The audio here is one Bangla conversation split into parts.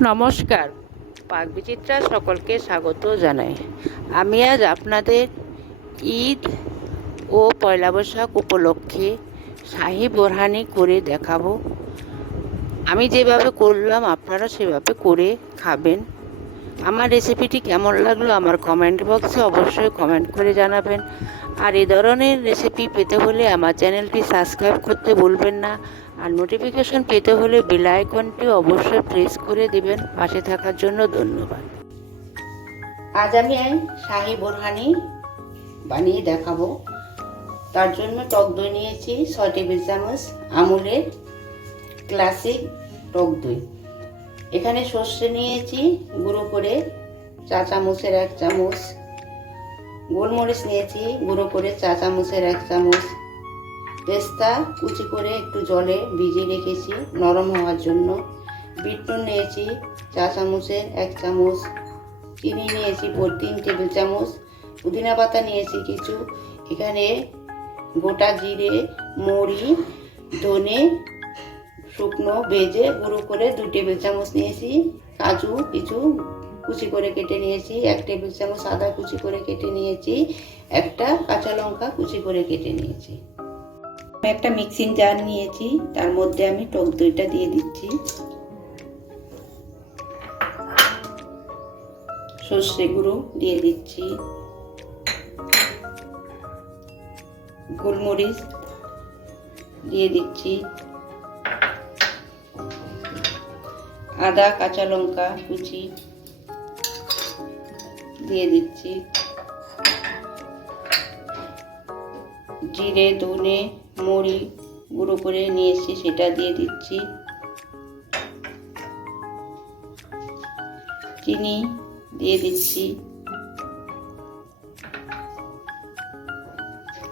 নমস্কার। পাক বিচিত্রা সকলকে স্বাগত জানাই। আমি আজ আপনাদের ঈদ ও পয়লা বৈশাখ উপলক্ষে শাহি বোরহানি করে দেখাবো। আমি যেভাবে করলাম, আপনারা সেভাবে করে খাবেন। আমার রেসিপিটি কেমন লাগল, আমার কমেন্ট বক্সে অবশ্যই কমেন্ট করে জানাবেন। আর এই ধরনের রেসিপি পেতে হলে আমার চ্যানেলটি সাবস্ক্রাইব করতে ভুলবেন না। আর নোটিফিকেশন পেতে হলে বেল আইকনটি অবশ্যই প্রেস করে দিবেন। পাশে থাকার জন্য ধন্যবাদ। আজ আমি শাহি বোরহানি বানিয়ে দেখাবো। তার জন্য টক দই নিয়েছি, ছয় টেবিল চামচ আমুলের ক্লাসিক টক দই। এখানে সর্ষে নিয়েছি, গুঁড়ো করে চা চামচের এক চামচ গোলমরিচ নিয়েছি, গুঁড়ো করে চা চামচের এক চামচ। পেস্তা কুচি করে একটু জলে ভিজিয়ে রেখেছি নরম হওয়ার জন্য। বিটনুন নিয়েছি চা চামচের এক চামচ। চিনি নিয়েছি তিন টেবিল চামচ। পুদিনা পাতা নিয়েছি কিছু। এখানে গোটা জিরে, মরি, ধনে, শুকনো ভেজে গুঁড়ো করে দু টেবিল চামচ নিয়েছি। কাজু কিছু কুচি করে কেটে নিয়েছি, এক টেবিল চামচ আদা কুচি করে কেটে নিয়েছি, একটা কাঁচা লঙ্কা কুচি করে কেটে নিয়েছি। আমি একটা মিক্সিং জার নিয়েছি, তার মধ্যে আমি টক দইটা দিয়ে দিচ্ছি। সর্ষে গুঁড়ো দিয়ে দিচ্ছি। গোলমরিচ দিয়ে দিচ্ছি। আদা, কাঁচা লঙ্কা কুচি। দিয়ে দিচ্ছি। জিরে, ধনে মরি গুঁড়ো করে নিয়ে এসেছি সেটা দিয়ে দিচ্ছি। চিনি দিয়ে দিচ্ছি।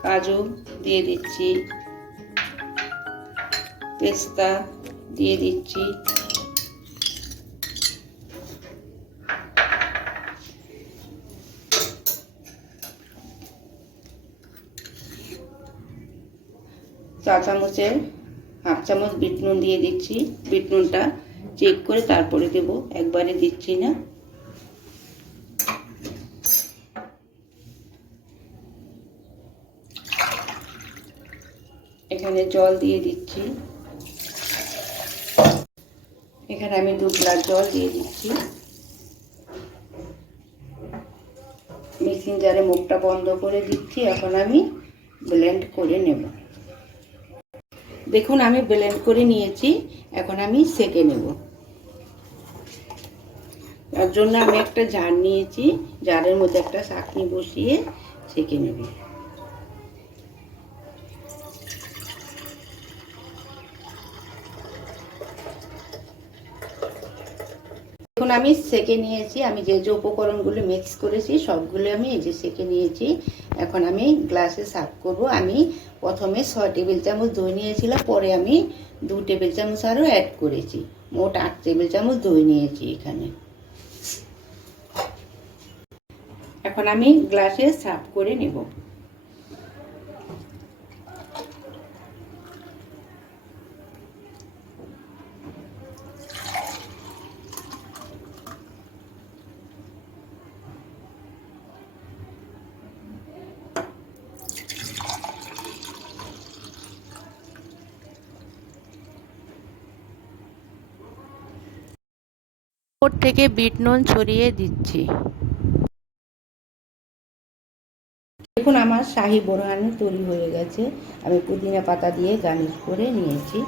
কাজু দিয়ে দিচ্ছি। পেস্তা দিয়ে দিচ্ছি। চা চামচের হাফ চামচ বিট নুন দিয়ে দিচ্ছি। বিট নুনটা চেক করে তারপরে দেব। একবারে দিচ্ছি না। এখানে জল দিয়ে দিচ্ছি। এখানে আমি দু গ্লাস জল দিয়ে দিচ্ছি। মিক্সিং জারে মুখটা বন্ধ করে দিচ্ছি। এখন আমি ব্লেন্ড করে নেব। দেখুন, আমি ব্লেন্ড করে নিয়েছি। এখন আমি সেকে নেব। তার জন্য আমি একটা জার নিয়েছি। জারের মধ্যে একটা চাকনি বসিয়ে সেকে নেব। এখন আমি সেকে নিয়েছি। আমি যে যে উপকরণগুলো মিক্স করেছি, সবগুলো আমি এই যে সেকে নিয়েছি। এখন আমি গ্লাসে সার্ভ করব। আমি প্রথমে ছ টেবিল চামচ দই নিয়েছিলাম, পরে আমি দু টেবিল চামচ আরও অ্যাড করেছি। মোট আট টেবিল চামচ দই নিয়েছি এখানে। এখন আমি গ্লাসে সার্ভ করে নেব। উপর থেকে বিট নুন ছড়িয়ে দিচ্ছি। দেখুন, আমার শাহি বোরহানি তৈরি হয়ে গেছে। আমি পুদিনা পাতা দিয়ে গার্নিশ করে নিয়েছি।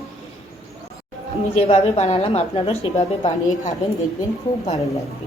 আমি যেভাবে বানালাম, আপনারাও সেভাবে বানিয়ে খাবেন, দেখবেন খুব ভালো লাগবে।